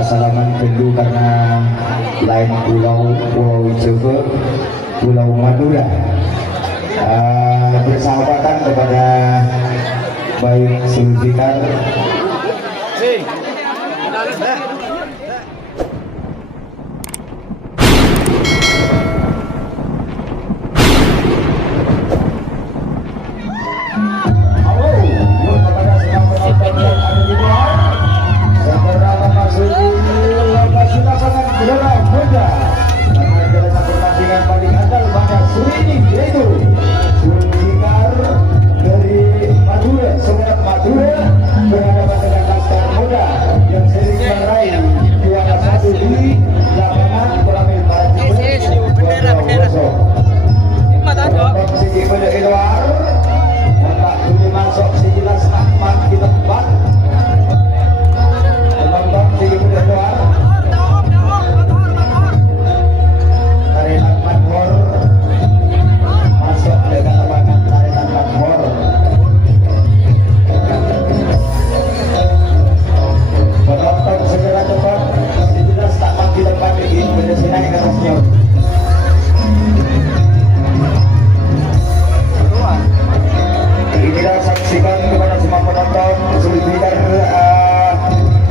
Salaman dulu karena lain pulau Jawa, Pulau Madura. Bersahabatan kepada baik Zulfikar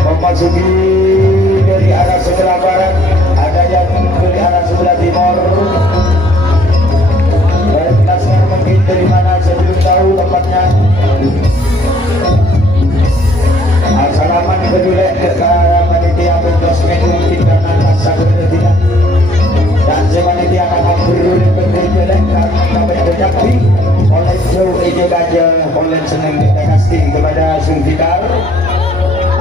memasuki dari arah sebelah barat, ada yang dari arah sebelah timur. Dari Laskar mungkin dari mana saya belum tahu tempatnya. Salaman kedua ke panitia endorsement mungkin karena masa tidak. Dan panitia akan berdiri berjelek karena dapat berjakti oleh jauh ejo gajah oleh seneng kita casting kepada Zulfikar.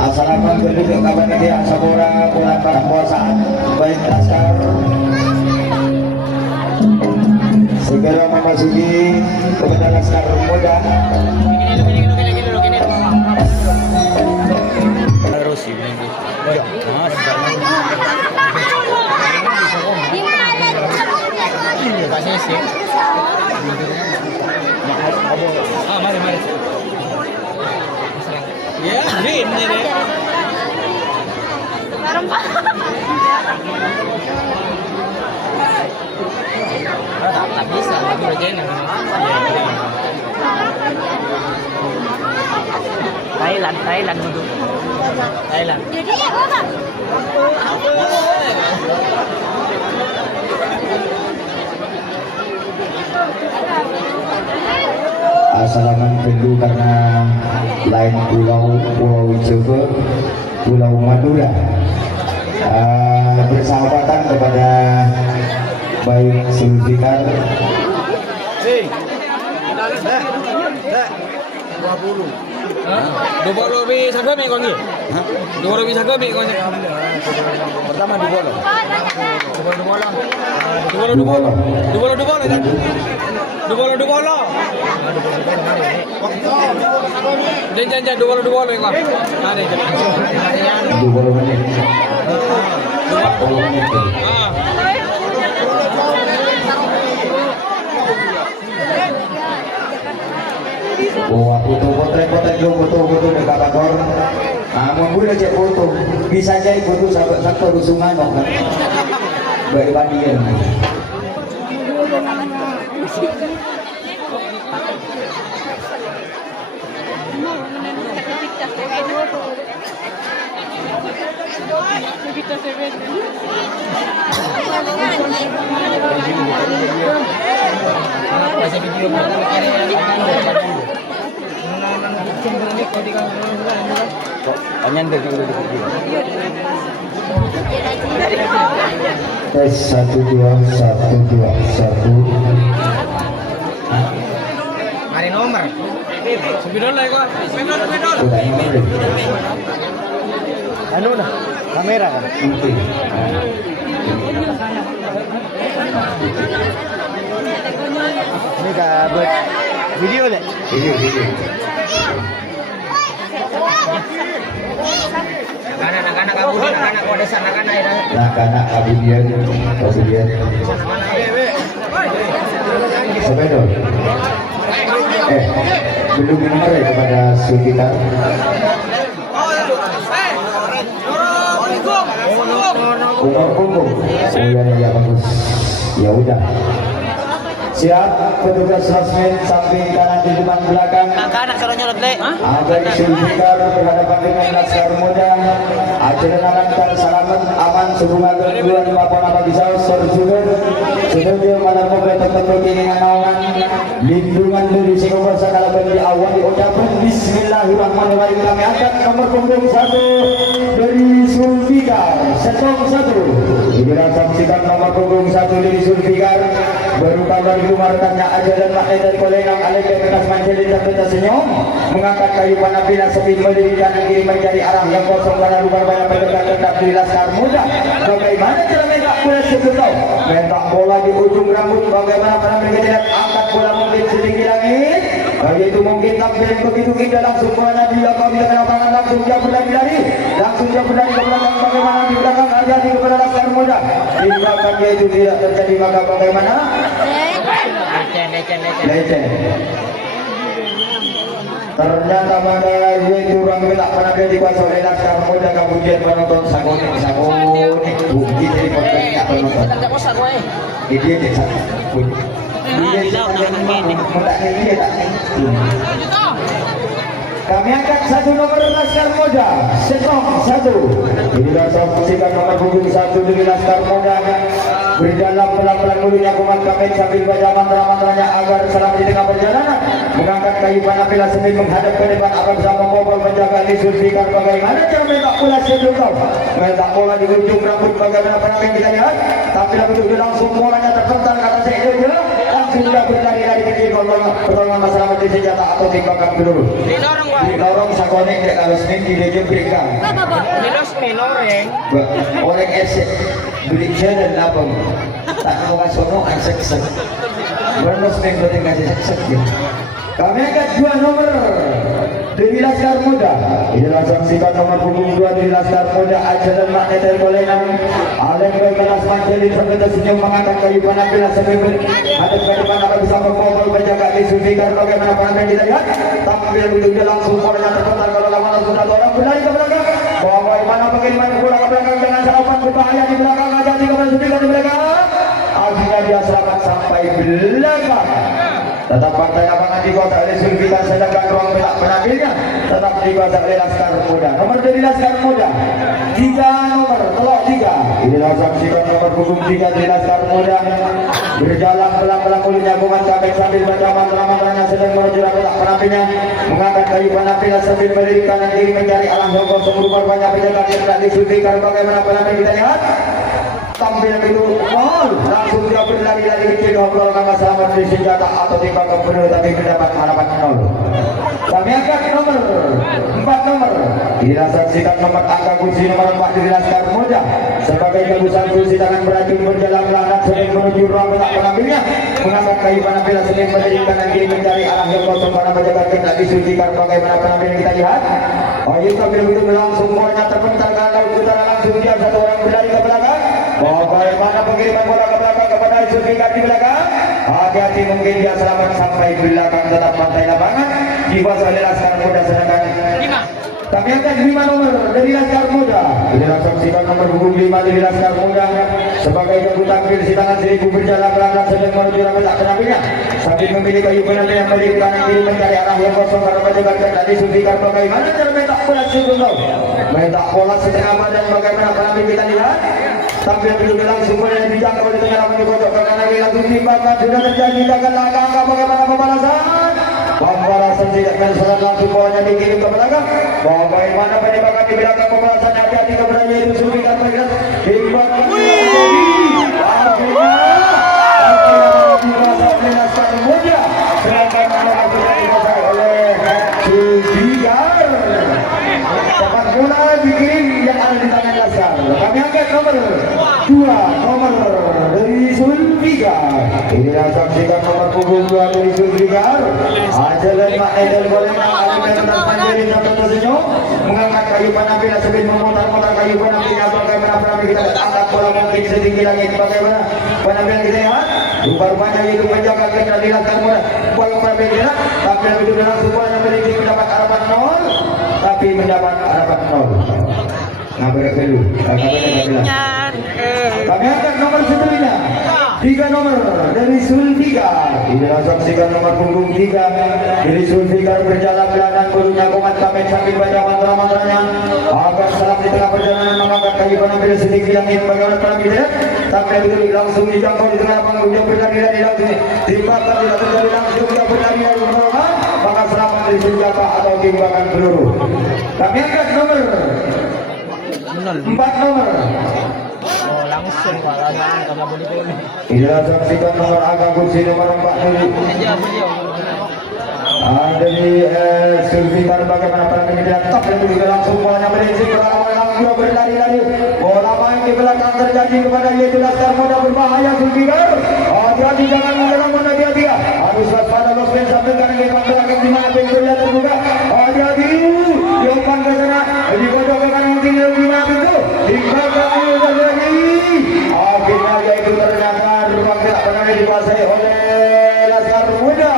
Assalamualaikum penduduk Panitia Sapura bulan barang puasa baik Laskar segera memasuki kepada Laskar Muda. Terus ini mari. Ya, ini deh. Tak bisa, Thailand dulu. Thailand. Jadi ya, Bapak. Salaman dulu karena lain pulau Jawa, Pulau Madura. Bersahabatan kepada baik Zulfikar 20 lebih sangka mi kau ni? 20 lebih sangka mi kau ni? Pertama 20 jangan 20 kau. Ada 20 menit. Wah, foto-foto dekat kantor. Namun boleh cek foto, bisa jadi foto satu rusungan kan? Bagi bandian. Tes 1 2 1 2 1. Mari nomor. Sebidol lah kau. Anu dah, kamera kan. Ini dah buat video deh. Video. Nak kau desa nak ada. Nak kabudian. Sepeda. Belum nomor kepada Zulfikar. Umur punggung. Oh ya bagus. Ya udah. Siap petugas losmen samping kanan di depan belakang. Anak suruh nyolot le. Agar Sulfikar berhadapan dengan Laskar Muda. Ajaran alankan salaman aman sehubungan kedua lima apa bisa sorjuger. Setuju malam moga tetap begini naungan. Lindungan dari singapura segala benda awal diucapkan Bismillahirrahmanirrahim. Kami angkat nomor punggung 1 dari Sulfikar. Setong 1. Inilah saksikan nomor punggung 1 dari Sulfikar. Baru kabar Martanya aja dan makna dari kolenang alai kebenas manjali dan beta senyum mengangkat kayu panapina sepi berdiri kanan kiri mencari arah yang kosong karena luar banyak pendekat tetap di Laskar Muda. Bagaimana cara mentak bola sebetulnya mentak bola di ujung rambut, bagaimana para mereka angkat bola mungkin sedikit langit begitu mungkin tampil begitu indah langsung bola di belakang dengan lapangan langsung dia berlari langsung dia berlari ke belakang, bagaimana di belakang hati-hati kepada Laskar Muda di belakang dia itu tidak terjadi, maka bagaimana leceh. Ternyata pada itu orang tak pernah dia dikuasai oleh Laskar Muda, kemudian penonton sagonik bukti dari pemain penonton dia tidak kami angkat 1 nomor Laskar Muda, Setong 1. Inilah saksikan nomor punggung 1 dari Laskar Muda. Berjalan pelan-pelan mulutnya kumat kami sambil baca mantra-mantranya agar selamat di tengah perjalanan. Mengangkat kayu panapila sambil menghadap ke depan akan bersama membobol menjaga di Sulfikar. Bagaimana cara mentak bola sebelum mentak bola di ujung rambut, bagaimana penampilan kita lihat. Tapi begitu langsung bolanya terpental ke atas saja. Langsung sudah berlari dari kecil pertolongan masyarakat di senjata atau tembakan peluru. Di lorong sakonek dek kalau senin di lejem berikan. Orang esek beli dan lapang. Tak mau kasono ansek-sek. Bernos senin berarti kasih sek-sek. Kami angkat 2 nomor dari Laskar Muda. Inilah saksikan nomor punggung 2 dari Laskar Muda. Aja dan makna dari kolenang Aleng berkelas manjali sambil tersenyum mengangkat kayu panapila sambil hadap ke depan akan bersama membobol menjaga di Sulfikar. Bagaimana pandangan kita lihat tampil begitu langsung bolanya terpental kalau lawan langsung ada orang berlari ke belakang. Bagaimana bola ke belakang dengan sarapan berbahaya di belakang, aja di kepala Sulfikar di belakang. Akhirnya dia selamat sampai belakang. Tetap partai lapangan dikuasai oleh Sulfikar, sedangkan ruang belak penampilnya tetap dikuasai oleh Laskar Muda. Nomor dari Laskar Muda 3 nomor telok 3. Inilah saksikan nomor punggung 3 dari Laskar Muda. Berjalan pelan-pelan mulutnya kumat kabek sambil baca mantra-mantranya sedang menuju belak penampilnya. Mengangkat kayu panapila sambil berdiri kanan kiri mencari arah yang kosong berupa banyak penjaga yang telah di Sulfikar. Bagaimana penampil kita lihat tampil itu langsung dia berlari dari kecil ngobrol sama selamat di senjata atau tembakan peluru tapi mendapat harapan 0. Kami angkat nomor 4 nomor. Saksikan nomor angka kursi nomor 4 di Laskar Muda. Sebagai tebusan kursi tangan beracun berjalan pelan sering menuju ruang belak penampilannya. Mengangkat kayu panapila sering berdiri kanan kiri mencari arah yang kosong pada penjaga kita di Sulfikar. Bagaimana penampilan kita lihat. Ini tampil begitu langsung bolanya terpental ke arah utara langsung dia satu orang berlari ke belakang. Bagaimana pengiriman bola ke belakang kepada Sulfikar di belakang. Hati-hati mungkin dia selamat sampai belakang tetap pantai lapangan dikuasai oleh Laskar Muda, sedangkan kami angkat 5 nomor dari Laskar Muda. Inilah saksikan nomor punggung 5 dari Laskar Muda. Sebagai jago tampil si tangan 1000 berjalan pelan-pelan sedang menuju belak penampilnya sambil memilih kayu penampilan yang balik kanan kiri mencari arah yang kosong karena penjaga tadi Sulfikar. Bagaimana cara mentak bola sebelum mentak bola setengah badan. Bagaimana penampil kita lihat tampil begitu langsung boleh dijangkau di tengah lapangan dipojok ke kanan kiri langsung timpakan sudah terjadi gagal langkah. Bagaimana pembalasan? Pembalasan tidak mensarat langsung bolanya dikirim ke belakang. Bagaimana penembakan di belakang pembalasan hati-hati kepada yaitu Sulfikar mereka timpakan akhirnya Laskar Muda sedangkan dikuasai oleh Sulfikar. Tepat bola dikirim yang ada di tangan Laskar. Kami angkat nomor 2 nomor dari Sulfikar. Inilah saksikan nomor punggung 2 dari Sulfikar. Ajalan makna dan bolehnya aliran atas mandiri sampai tersenyum mengangkat kayu panapila sambil memutar-mutar kayu panapila. Bagaimana penampilan kita angkat bola mungkin setinggi langit. Bagaimana penampilan kita lihat rupa-rupanya itu menjaga kita di Laskar Muda. Bola penampilan kita tampil begitu langsung bola yang memiliki mendapat harapan 0 tapi mendapat harapan 0. Ngabar dulu. Kami akan nomor seterusnya. 3 nomor dari Zulfikar. Inilah saksikan nomor punggung 3 dari Zulfikar berjalan belakang gurunya kumat kami sambil baca mantra-mantranya agar salam di tengah perjalanan mengangkat kayu penampilan setinggi langit bagaimana penampilan sampai begitu langsung dijangkau di tengah panggung dia berlari-lari langsung dibakar tidak terjadi langsung dia berlari-lari menolong maka selamat dari senjata atau timbangan peluru. Kami angkat nomor 4 nomor. Langsung Pak, kalau boleh pun. Inilah saksikan nomor angka kursi nomor 4 dulu. Dari Zulfikar bagaimana penampilan dia top dan begitu langsung bolanya berisi langsung berlari-lari bola main di belakang terjadi kepada yaitu Laskar Muda berbahaya Zulfikar. Hati-hati jangan mengelang dia harus waspada Losmen sampai kanan ke belakang di mana pintunya terbuka. Hati-hati diumpan ke sana dipojok ke kanan tinggal di mana itu di belakang lagi. Akhirnya yaitu ternyata ruang gerak penanganan dikuasai oleh Laskar Muda.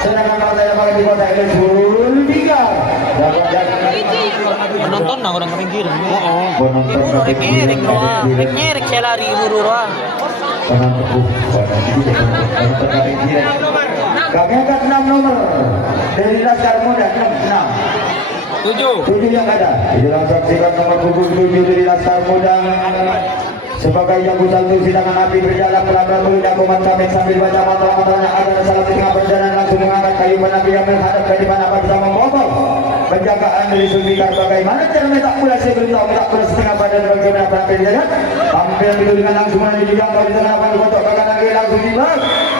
Sedangkan partai yang paling dikuasai oleh Zulfikar. Penonton nak orang pinggir. Penonton Rek saya lari buru doang. Kami angkat 6 nomor dari Laskar Muda 6. 7 yang ada. Inilah saksikan nomor punggung 7 dari Laskar Muda. Sebagai yang satu sidangan api berjalan pelan-pelan meludah kuman kami sambil baca mantra-mantranya agar salah di tengah perjalanan langsung mengangkat kayu penapi yang menghadap ke depan apa bisa membobol penjagaan dari Zulfikar. Bagaimana caranya tak pula saya beritahu tak pula setengah badan bagaimana penampil saja tampil itu dengan langsung menuju jangkau di tengah depan kotak ke kanan kiri langsung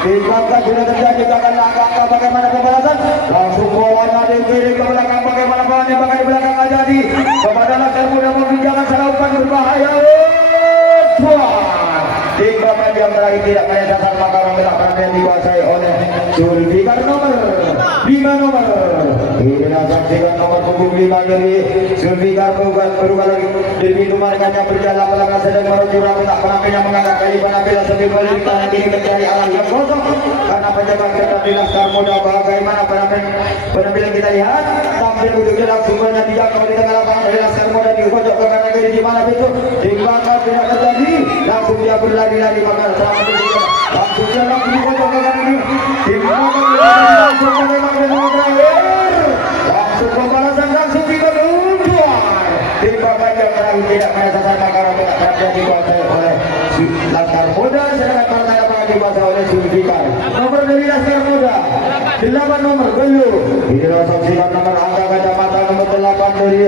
dibakar sudah terjadi akan angka bagaimana pembalasan langsung bolanya di kiri ke belakang bagaimana bolanya bakal di belakang aja di kepada Laskar Muda membincangan salah umpan berbahaya. Tiga yang terakhir tidak menyesatkan maka orang tidak pernah dikuasai oleh Zulfikar nomor 5 nomor. Inilah saksikan nomor punggung 5 dari Zulfikar berubah lagi dari pintu markanya berjalan belakang sedang menuju rapi tak penampilnya mengangkat kayu penampilan sambil balik kanan kiri mencari arah yang kosong karena penjaga ketat di Laskar Muda. Bagaimana penampilan kita lihat tampil duduknya langsung banyak dijangkau di tengah lapangan dari Laskar Muda di pojok ke kanan kiri di mana itu dibakar tidak terjadi langsung dia berlari-lari maka selamat juga langsung dia langsung di pojok ke kanan kiri dibakar langsung bagaimana dengan terakhir langsung pembalasan langsung kita keluar dibakar yang terakhir tidak menyesatkan maka orang tidak pernah dikuasai oleh Laskar Muda sedangkan partai yang dikuasai oleh Zulfikar. Nomor dari Laskar Muda 8 nomor belum. Inilah saksikan nomor angka kacamata nomor 8 dari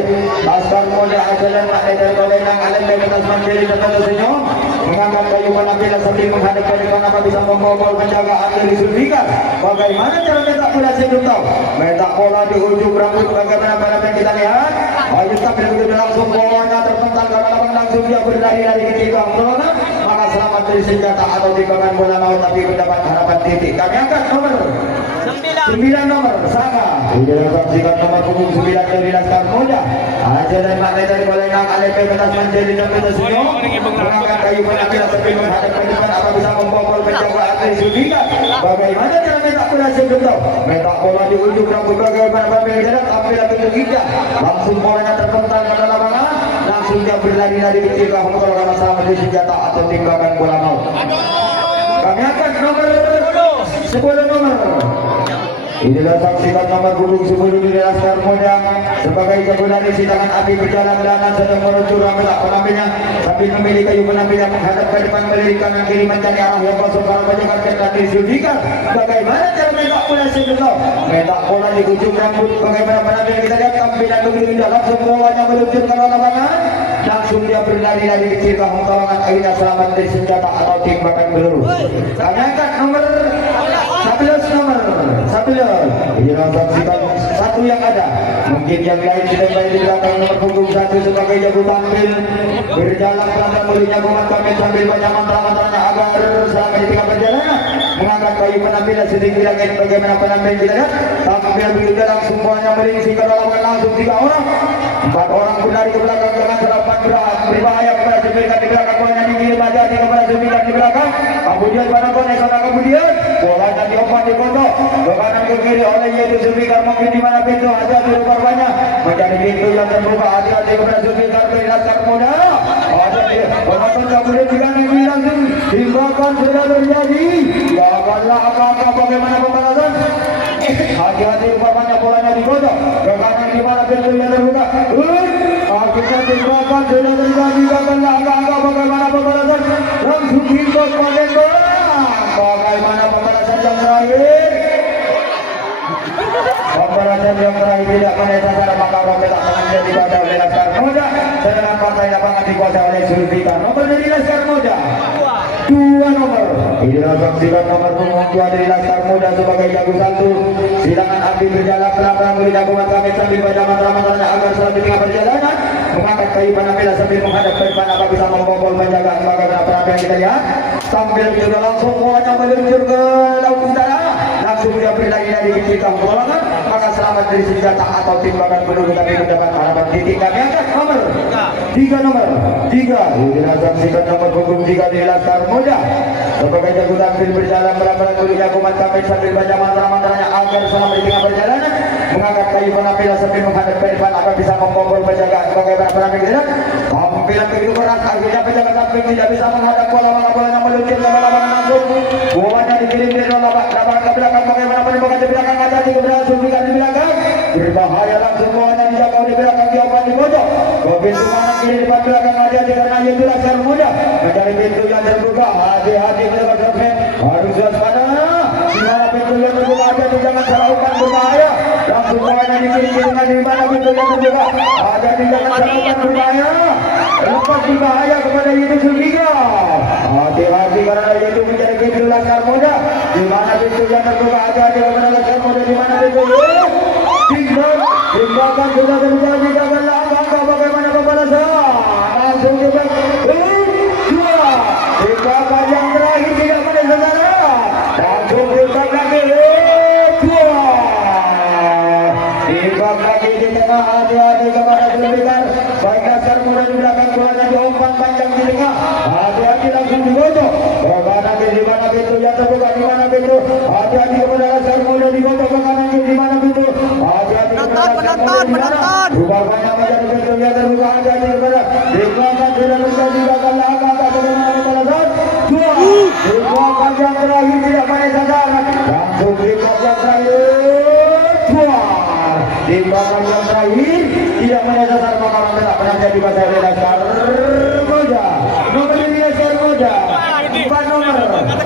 Laskar Muda Ajalan Pak dari Kolenang Alam dari atas mandiri dan senyum mengangkat kayu penampilan sambil menghadap ke depan apa bisa membobol penjagaan dari Zulfikar. Bagaimana cara mentak bola saya belum tahu. Mentak bola di ujung rambut bagaimana penampilan kita lihat. Ayo tapi begitu langsung bolanya terpental ke lapangan langsung dia berlari-lari ke tiga maka selamat dari senjata atau timbangan bola mau tapi mendapat harapan titik. Kami angkat nomor 9 nomor sama. Inilah saksikan nomor punggung 9 dari Laskar Muda. Aja dan Makna dari Kolenang Alep atas menjadi dan senyum mengangkat kayu penampilan sambil menghadap ke depan apa bisa membobol penjagaan dari Zulfikar. Bagaimana cara mentak bola saya belum tahu. Mentak bola di ujung rambut bagaimana penampilan tampil lagi ketiga langsung bolanya terpental ke dalam lapangan langsung dia berlari-lari ketika kalau karena selamat dari senjata atau timbangan bola mau. Kami akan nomor 10 nomor. Inilah saksikan nomor punggung 10 di Laskar Muda sebagai jagoan di sidangan api berjalan belakang sedang menuju ramai tak penampilannya sambil memilih kayu penampilan menghadap ke depan melirik kanan kiri mencari arah yang kosong para penjaga ketat di Zulfikar. Bagaimana cara mentak bola sebelum mentak bola di ujung rambut bagaimana penampilan kita lihat tampilan begitu indah langsung bolanya menuju ke lapangan langsung dia berlari-lari kecil ke lapangan akhirnya selamat dari senjata atau timbangan peluru. Kami angkat nomor 11 nomor 11. Inilah saksikan satu yang ada. Mungkin yang lain sudah baik di belakang nomor punggung 1 sebagai jago tampil berjalan pelan-pelan menuju kumat kami sambil baca mantra-mantranya agar selama di tengah perjalanan mengangkat kayu penampilan setinggi langit bagaimana penampilan kita lihat tampil begitu langsung semuanya melingsi ke dalam langsung 3 orang 4 orang pun dari ke belakang dengan serapan berbahaya kepada Zulfikar di belakang bolanya dikirim aja kepada Zulfikar di belakang kemudian pada konek kemudian bolanya diumpan di kotak ke kanan ke kiri kiri oleh yaitu Zulfikar mungkin di mana pintu hati-hati korbannya menjadi pintu yang terbuka hati-hati kepada Zulfikar dari Laskar Muda. Hati-hati penonton kemudian juga negeri langsung timbakan sudah terjadi. Janganlah apa-apa bagaimana pembalasan. Hati-hati korbannya bolanya digodok ke kanan di mana pintu yang terbuka. Akhirnya timbakan sudah terjadi. Janganlah apa-apa bagaimana pembalasan. Langsung hidup pada bola. Bagaimana pembalasan yang terakhir? Pembalasan yang terakhir tidak menyesatkan maka roket akan menjadi dikuasai oleh Laskar Muda. Sedangkan partai lapangan dikuasai oleh Zulfikar. Nomor dari Laskar Muda 2 nomor. Inilah saksikan nomor punggung 2 dari Laskar Muda sebagai jago satu. Silakan api berjalan pelan-pelan beri dagungan kami sambil baca mantra-mantranya agar selalu di tengah perjalanan mengangkat kayu panapila sambil menghadap ke depan apa bisa membobol menjaga bagaimana penampilan yang kita lihat sambil kita langsung semuanya meluncur ke laut utara langsung dia beri lagi dari kita pertolongan maka selamat dari senjata atau timbangan penduduk tapi mendapat harapan titik kami angkat nomor 3 nomor 3 inilah saksikan nomor punggung 3 di Laskar Muda sebagai jago tampil berjalan pelan-pelan beri dagungan kami sambil baca mantra-mantranya agar selamat di tengah perjalanan mengangkat kayu panapila sambil menghadap ke depan agar bisa membobol penjagaan bagaimana penampilan kita tampilan begitu keras akhirnya penjaga samping tidak bisa menghadap bola maka bolanya meluncur ke lapangan langsung bolanya dikirim dari lapangan ke belakang bagaimana penembakan di belakang ada di keberadaan Zulfikar di belakang berbahaya langsung bolanya dijangkau di belakang diobat di pojok ke pintu kanan kiri depan belakang hati-hati karena itu Laskar Muda mencari pintu yang terbuka hati-hati menjaga Zulfikar harus waspada di mana pintu yang terbuka hati-hati jangan salah umpan berbahaya langsung bolanya dikirim di mana pintu yang terbuka hati-hati jangan salah umpan berbahaya lepas berbahaya kepada itu Zulfikar hati-hati karena itu menjadi pintu Laskar Muda di mana pintu yang terbuka hati-hati kepada Laskar Muda di mana pintu tindakan sudah terjadi janganlah apa-apa bagaimana pembalasan langsung juga tindakan yang terakhir tidak menyesatkan langsung tindak lagi tindak lagi di tengah hati-hati kepada Zulfikar baik Laskar Muda di belakang bolanya diumpan panjang di tengah hati-hati langsung digocok di mana pintu yang terbuka di mana pintu hati-hati kepada Laskar Muda digocok ke kanan di mana pintu hati-hati penonton rupanya menjadi pintu yang terbuka hati-hati kepada tindakan sudah terjadi gagallah apa-apa bagaimana pembalasan tindakan yang terakhir tidak menyesatkan langsung tindakan yang terakhir tindakan yang terakhir tidak menyesatkan maka tidak pernah jadi bahasa Laskar Muda nomor ini Laskar Muda 4 nomor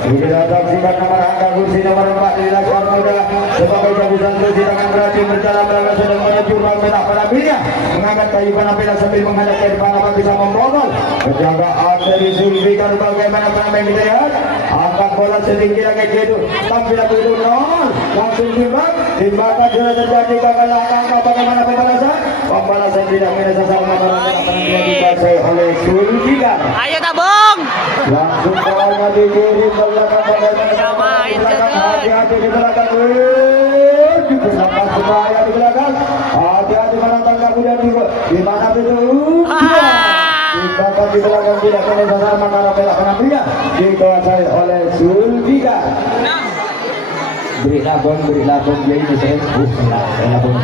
sudah saksikan nomor angka kursi nomor 4 di Laskar Muda sebagai jago satu silakan berhati berjalan berlalu sedang menuju ruang petak penampilannya mengangkat kayu penampilan sambil menghadap ke depan apa bisa membobol penjagaan dari Zulfikar bagaimana penampilan kita lihat angkat bola setinggi lagi itu tampilan itu 0 langsung timbakan sudah terjadi gagallah angka bagaimana pembalasan tidak menyesatkan maka penampilan dikuasai oleh Zulfikar ayo tabung langsung bolanya dikirim ke belakang hati-hati di belakang lepas berbahaya di belakang hati-hati menonton kemudian di mana itu tindakan di belakang tidak menyesatkan maka penampilan dikuasai oleh Zulfikar beri labon ya ini saya labon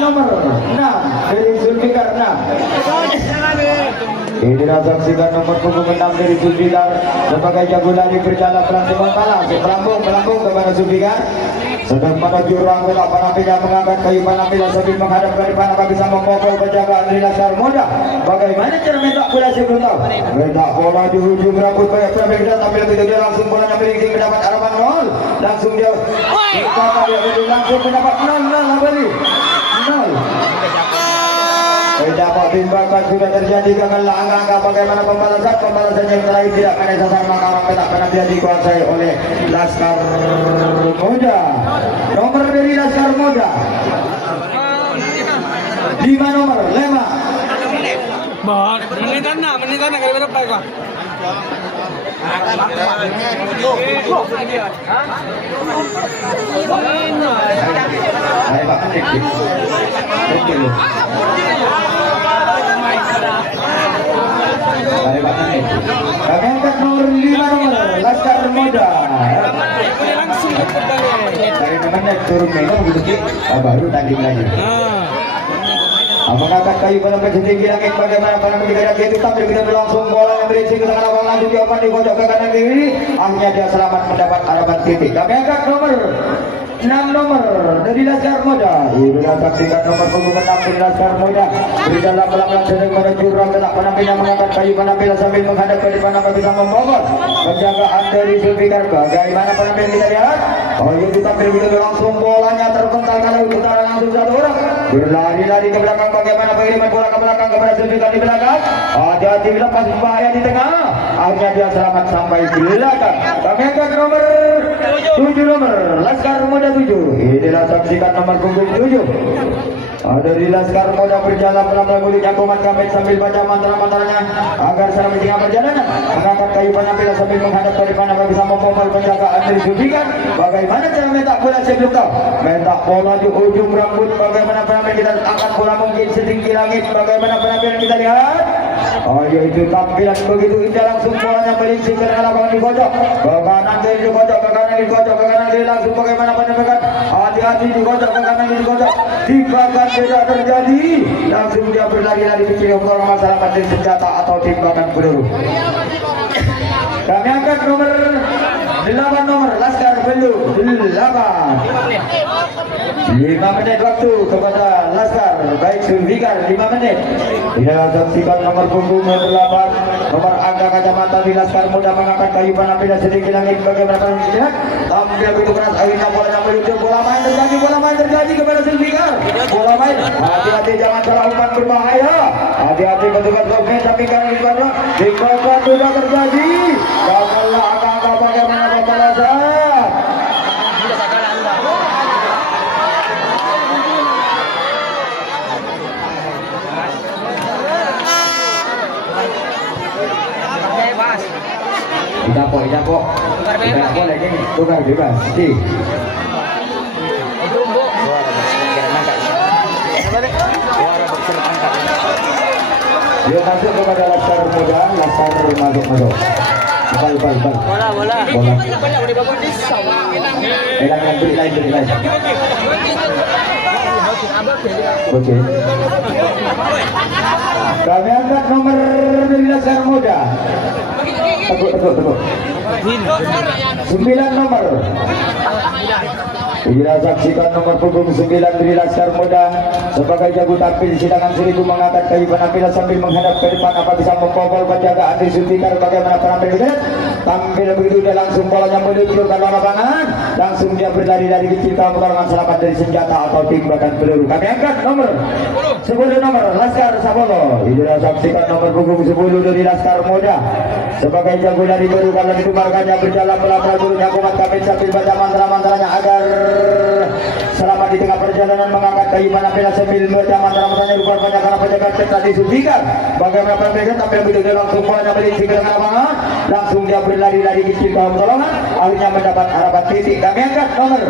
nomor 6 dari Zulfikar 6 inilah saksikan nomor punggung 6 dari Zulfikar sebagai jago lari berjalan melambung kepada Zulfikar sedang menuju ruang petak penampilan mengangkat kayu penampilan sambil menghadap ke depan apa bisa membobol penjagaan dari Laskar Muda bagaimana cara mentak bola sebelum tahu mentak bola di ujung rambut banyak penampilan tapi lebih dia langsung bolanya beringsing mendapat harapan 0 langsung dia langsung mendapat 0 kembali 0 dapat timbakan sudah terjadi gagallah angka bagaimana pembalasan yang terakhir tidak menyesatkan maka petak penampilan dikuasai oleh Laskar Muda nomor dari Laskar Muda 5 nomor 5 menitan na kali berapa kau kami angkat nomor 5 nomor Laskar Muda langsung ke pertandingan turun memang begitu baru tanding lagi. Mengangkat kayu penampilan setinggi langit bagaimana penampilan tiga itu tampil kita berlangsung bola yang berisi ke tengah lapangan langsung diopan di pojok ke kanan kiri. Akhirnya dia selamat mendapat harapan titik. Kami angkat nomor 6 nomor dari Laskar Muda. Inilah saksikan nomor punggung penampil Laskar Muda. Berjalan pelan-pelan sedang menuju ruang gerak penampilan mengangkat kayu penampilan sambil menghadap ke depan apa bisa membobol. Penjagaan dari Zulfikar. Bagaimana penampilan kita lihat? Oh iya ditampil begitu langsung bolanya terpental kalau utara langsung satu orang. Berlari-lari ke belakang bagaimana pengiriman bola ke belakang kepada Zulfikar di belakang. Hati-hati lepas bahaya di tengah. Akhirnya dia selamat sampai di belakang. Kami angkat nomor 7 nomor Laskar Muda 7. Inilah saksikan nomor punggung 7. Dari Laskar Muda berjalan pelan-pelan mulutnya kumat kamit sambil baca mantra-mantranya agar selama di tengah perjalanan mengangkat kayu penampilan sambil menghadap ke depan agar bisa membobol penjagaan dari Zulfikar. Bagaimana cara mentak bola saya belum tahu. Mentak bola di ujung rambut. Bagaimana penampilan kita angkat bola mungkin setinggi langit. Bagaimana penampilan kita lihat. Oh ya itu tampilan begitu indah langsung bolanya melincing ke tengah lapangan di pojok. Ke kanan kiri di pojok, ke kanan di pojok, ke kanan kiri langsung bagaimana penampilan. Hati-hati di pojok, ke kanan di pojok. Timbakan tidak terjadi. Langsung dia berlari-lari kecil untuk masalah banding senjata atau timbakan peluru. Kami angkat nomor 8 nomor Laskar Belu 8. 5 menit waktu kepada Laskar baik Zulfikar 5 menit. Inilah saksikan nomor punggung 8 nomor angka kacamata di Laskar Muda mengangkat kayu penampilan sedikit langit bagaimana penampilan tampil begitu keras akhirnya bola yang meluncur bola main terjadi kepada Zulfikar bola main hati-hati jangan salah umpan berbahaya hati-hati petugas gofnya tapi karena di mana timbakan sudah terjadi gagallah angka bagaimana pembalasan. Tidak kok. Lagi tukar bebas. Si. Dia masuk kepada Laskar Muda, Laskar masuk. Bal. Bola. Elang beri lain. Oke. Kami angkat nomor dari Laskar Muda. Tepuk. 9 nomor. Inilah saksikan nomor punggung 9 dari Laskar Muda sebagai jago tampil sidangan seribu mengangkat kayu penampilan sambil menghadap ke depan apa bisa membobol penjagaan di Zulfikar bagaimana penampilan tampil begitu dia langsung bolanya meluncur ke lapangan langsung dia berlari-lari kecil ke pertolongan selamat dari senjata atau timbakan peluru. Kami angkat nomor 10 nomor Laskar Sabolo. Inilah saksikan nomor punggung 10 dari Laskar Muda sebagai jago dari baru kalau ditukarkannya berjalan pelan-pelan turunnya kumat kamit sambil baca mantra-mantranya agar selama di tengah perjalanan mengangkat kayu penampilan sambil baca mantra-mantranya rupanya karena penjagaan cetak di Zulfikar bagaimana penampilan tampil begitu dia langsung bolanya melincing ke tengah lapangan langsung dia berlari-lari kecil ke pertolongan akhirnya mendapat harapan titik. Kami angkat nomor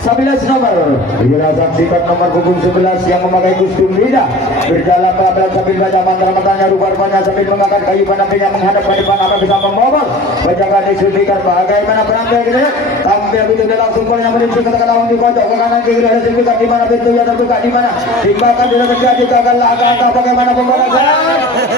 11 nomor. Inilah saksikan nomor punggung 11 yang memakai kostum lidah berjalan pelan-pelan sambil baca mantra-mantranya rupanya sambil mengangkat kayu penampilan menghadap ke depan apa bisa membobol penjagaan di Zulfikar bagaimana penampilan kita tampil begitu dia langsung bolanya melincing ke tengah lapangan di pojok ke kanan kiri ada Zulfikar di mana pintu yang terbuka di mana timbakan tidak terjadi gagallah angka bagaimana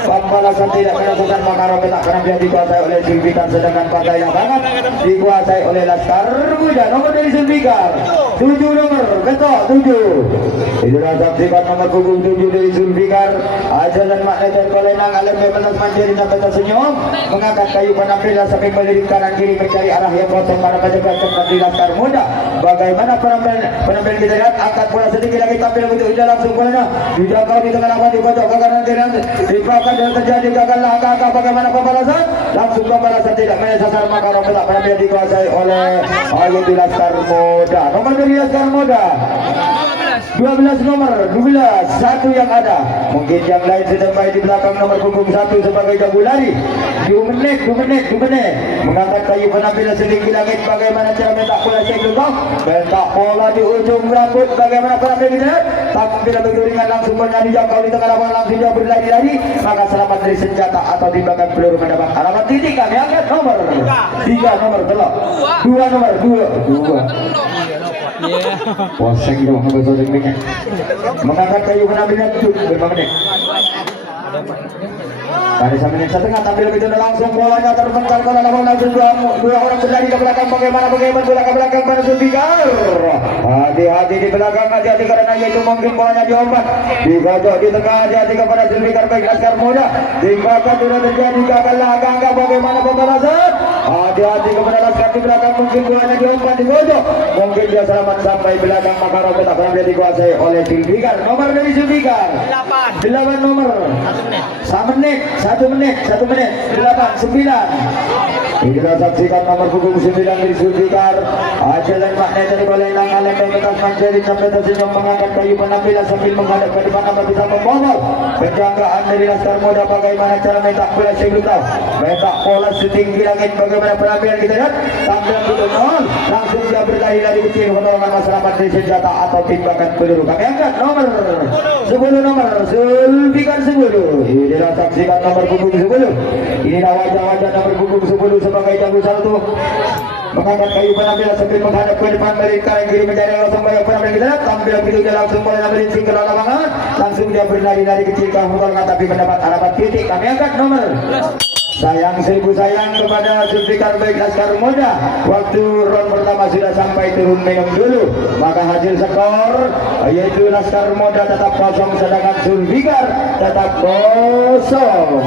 pembalasan tidak melakukan makaron tak karena dia dikuasai oleh Zulfikar sedangkan partai yang banget dikuasai oleh Laskar Muda nomor dari Zulfikar 7 nomor ketok 7. Inilah saksikan nomor punggung 7 dari Zulfikar ajaran makna dan kolenang alam bebelas mandiri sampai tersenyum mengangkat kayu penampilan sampai melirik kanan kiri mencari arah yang kosong para penjagaan cepat di Laskar Muda. Bagaimana penampilan kita lihat angkat bola sedikit lagi tampil begitu indah langsung bolanya dijangkau di tengah lapangan di pojok ke kanan kiri timbakan dan terjadi gagallah angka bagaimana pembalasan langsung pembalasan tidak menyasar maka rombak penampilan dikuasai oleh Ayu di Laskar Muda nomor dari Laskar Muda 12 nomor 12 satu yang ada mungkin yang lain sedang main di belakang nomor punggung 1 sebagai jago lari 2 menit mengangkat kayu penampilan sedikit langit bagaimana cara mentak bola cek dulu mentak bola di ujung rambut bagaimana penampilan kita tampil begitu ringan langsung bola dijangkau di tengah lapangan langsung dia berlari-lari maka selamat dari senjata atau timbakan peluru mendapat harapan titik. Kami angkat nomor 3 nomor telok 2 nomor 2 Iya. Posek dong bahasa Indonesia. Mengangkat kayu penampilan itu berapa menit? Pada saat menit setengah tampil begitu langsung bolanya terpental ke dalam langsung dua orang berlari ke belakang bagaimana bola ke belakang pada Zulfikar. Hati-hati di belakang, hati-hati karena yaitu mungkin bolanya diombat digojok di tengah, hati-hati kepada Zulfikar baik Laskar Muda dikatakan sudah terjadi gagal angka bagaimana pembalasan. Hati-hati kepada Laskar di belakang, mungkin bolanya diombat digojok, mungkin dia selamat sampai belakang maka Robert tak pernah dikuasai oleh Zulfikar. Nomor dari Zulfikar 8 nomor 1 menit 8 9. Kita saksikan nomor punggung 9 dari Zulfikar. Ajalan makna dari balai langalan dan bekas manjari sampai tersenyum mengangkat kayu penampilan sambil menghadap ke depan nama bisa membobol penjangkaan dari Laskar Muda. Bagaimana cara metak bola saya belum tahu. Metak bola setinggi langit bagaimana penampilan kita lihat. Tampil betul nol. Langsung dia berlari dari kecil pertolongan masyarakat dari senjata atau timbangan peluru. Kami angkat nomor 10 nomor Zulfikar 10. Kita saksikan nomor punggung 10. Inilah wajah-wajah nomor punggung 10 sebagai jago satu mengangkat kayu penampilan sambil menghadap ke depan dari kanan kiri mencari langsung banyak penampilan kita tampil begitu dia langsung mulai melincing ke dalam lapangan langsung dia berlari dari kecil ke pertolongan tapi mendapat harapan titik. Kami angkat nomor sayang seribu sayang kepada Zulfikar baik Laskar Muda. Waktu round pertama sudah sampai turun minum dulu maka hasil skor yaitu Laskar Muda tetap kosong sedangkan Zulfikar tetap kosong.